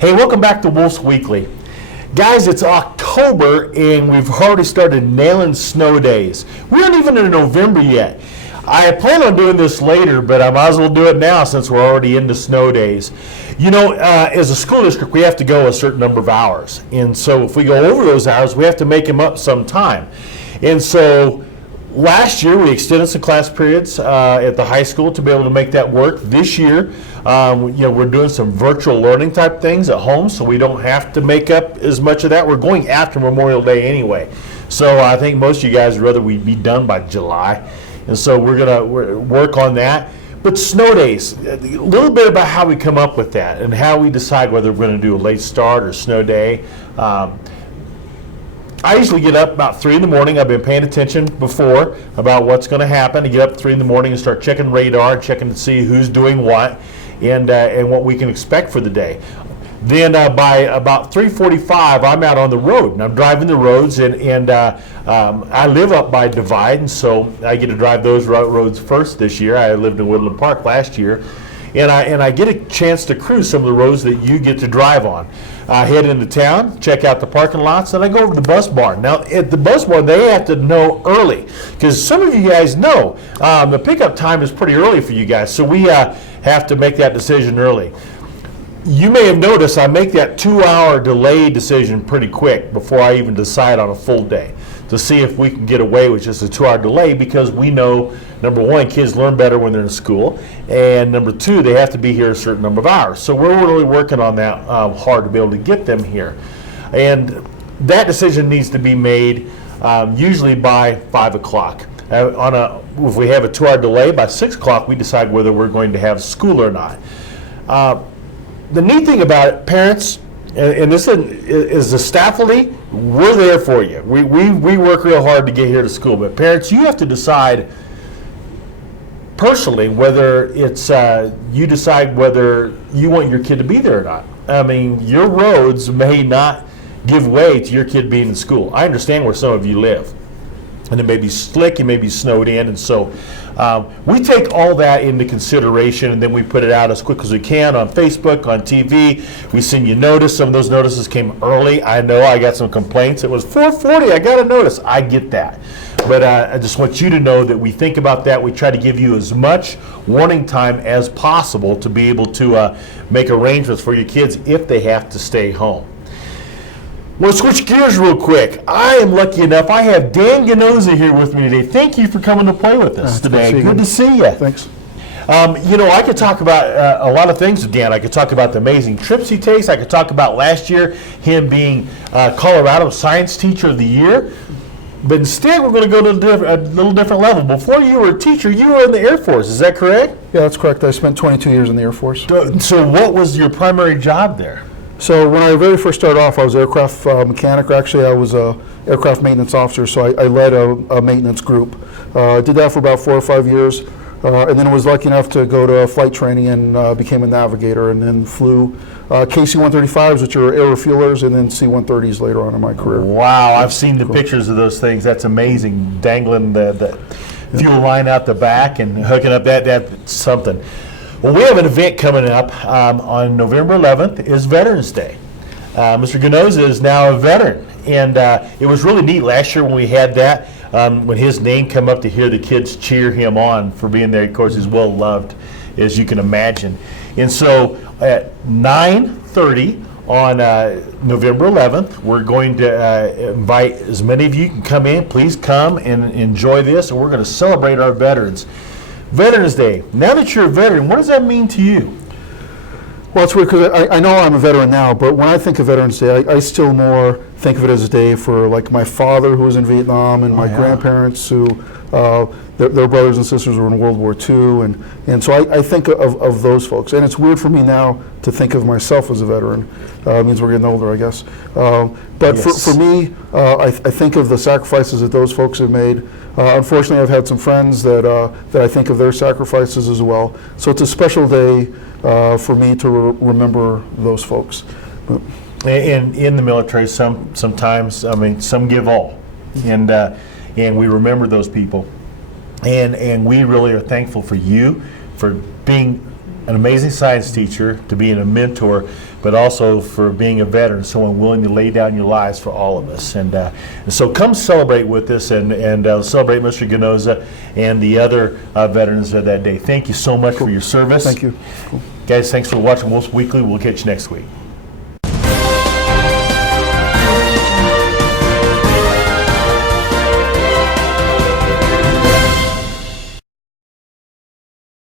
Hey, welcome back to Wolf's Weekly. Guys, it's October and we've already started nailing snow days. We aren't even in November yet. I plan on doing this later, but I might as well do it now since we're already into snow days. You know, as a school district, we have to go a certain number of hours. And so if we go over those hours, we have to make them up sometime. And so last year, we extended some class periods at the high school to be able to make that work. This year, we're doing some virtual learning type things at home, so we don't have to make up as much of that. We're going after Memorial Day anyway. So I think most of you guys would rather we be done by July. And so we're going to work on that. But snow days, a little bit about how we come up with that and how we decide whether we're going to do a late start or snow day. I usually get up about 3 in the morning. I've been paying attention before about what's going to happen. I get up 3 in the morning and start checking radar and checking to see who's doing what and what we can expect for the day. Then by about 3:45, I'm out on the road and I'm driving the roads and I live up by Divide, and so I get to drive those roads first this year. I lived in Woodland Park last year, and I get a chance to cruise some of the roads that you get to drive on. I head into town, check out the parking lots, and I go over to the bus barn. Now, at the bus barn, they have to know early, because some of you guys know the pickup time is pretty early for you guys, so we have to make that decision early. You may have noticed I make that 2-hour delay decision pretty quick before I even decide on a full day to see if we can get away with just a 2-hour delay, because we know, number one, kids learn better when they're in school, and number two, they have to be here a certain number of hours. So we're really working on that hard to be able to get them here. And that decision needs to be made usually by 5 o'clock. If we have a 2-hour delay, by 6 o'clock we decide whether we're going to have school or not. The neat thing about it, parents, and this is the faculty, we're there for you. We work real hard to get here to school, but parents, you have to decide personally whether it's you decide whether you want your kid to be there or not. I mean, your roads may not give way to your kid being in school. I understand where some of you live, and it may be slick, it may be snowed in, and so we take all that into consideration, and then we put it out as quick as we can on Facebook, on TV. We send you notice. Some of those notices came early. I know I got some complaints. It was 4:40. I got a notice. I get that. But I just want you to know that we think about that. We try to give you as much warning time as possible to be able to make arrangements for your kids if they have to stay home. We'll switch gears real quick. I am lucky enough, I have Dan Ganoza here with me today. Thank you for coming to play with us today. Good to see you. Thanks. I could talk about a lot of things with Dan. I could talk about the amazing trips he takes. I could talk about last year, him being Colorado Science Teacher of the Year. But instead, we're going to go to a little different level. Before you were a teacher, you were in the Air Force. Is that correct? Yeah, that's correct. I spent 22 years in the Air Force. So what was your primary job there? So when I very first started off, I was an aircraft mechanic. Actually, I was an aircraft maintenance officer, so I led a maintenance group. Did that for about 4 or 5 years, and then was lucky enough to go to flight training and became a navigator, and then flew KC-135s, which are air refuelers, and then C-130s later on in my career. Wow, I've seen the pictures of those things. That's amazing, dangling the fuel line out the back and hooking up that's something. Well, we have an event coming up on November 11th. Is Veterans Day. Mr. Ganoza is now a veteran, and it was really neat last year when we had that, when his name come up to hear the kids cheer him on for being there. Of course, he's well loved, as you can imagine. And so at 9:30 on November 11th, we're going to invite as many of you can come in. Please come and enjoy this, and we're going to celebrate our veterans. Veterans Day. Now that you're a veteran, what does that mean to you? Well, it's weird because I know I'm a veteran now, but when I think of Veterans Day, I still more think of it as a day for like my father who was in Vietnam and my grandparents who their brothers and sisters were in World War II, and so I think of those folks. And it's weird for me now to think of myself as a veteran. It means we're getting older, I guess. But yes. for me, I think of the sacrifices that those folks have made. Unfortunately, I've had some friends that I think of their sacrifices as well. So it's a special day for me to remember those folks. And in the military, sometimes, I mean, some give all, and we remember those people, and we really are thankful for you for being an amazing science teacher, to being a mentor, but also for being a veteran, someone willing to lay down your lives for all of us. And so come celebrate with us and celebrate Mr. Ganoza and the other veterans of that day. Thank you so much for your service. Thank you. Cool. Guys, thanks for watching Wolf's Weekly. We'll catch you next week.